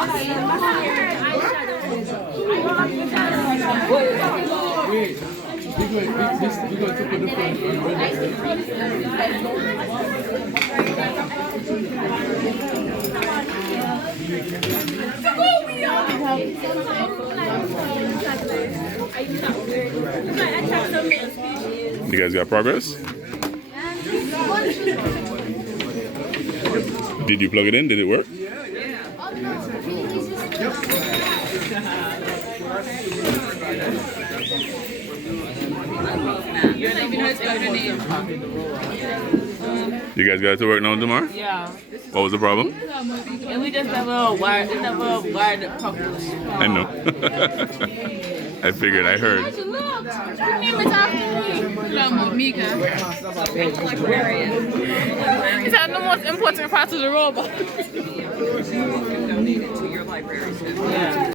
You guys got progress? Did you plug it in? Did it work? You guys got it to work now tomorrow? Yeah. What was the problem? And we just never wired it properly. I know. I figured, I heard. It's not the most important part of the robot. Donate it to your library.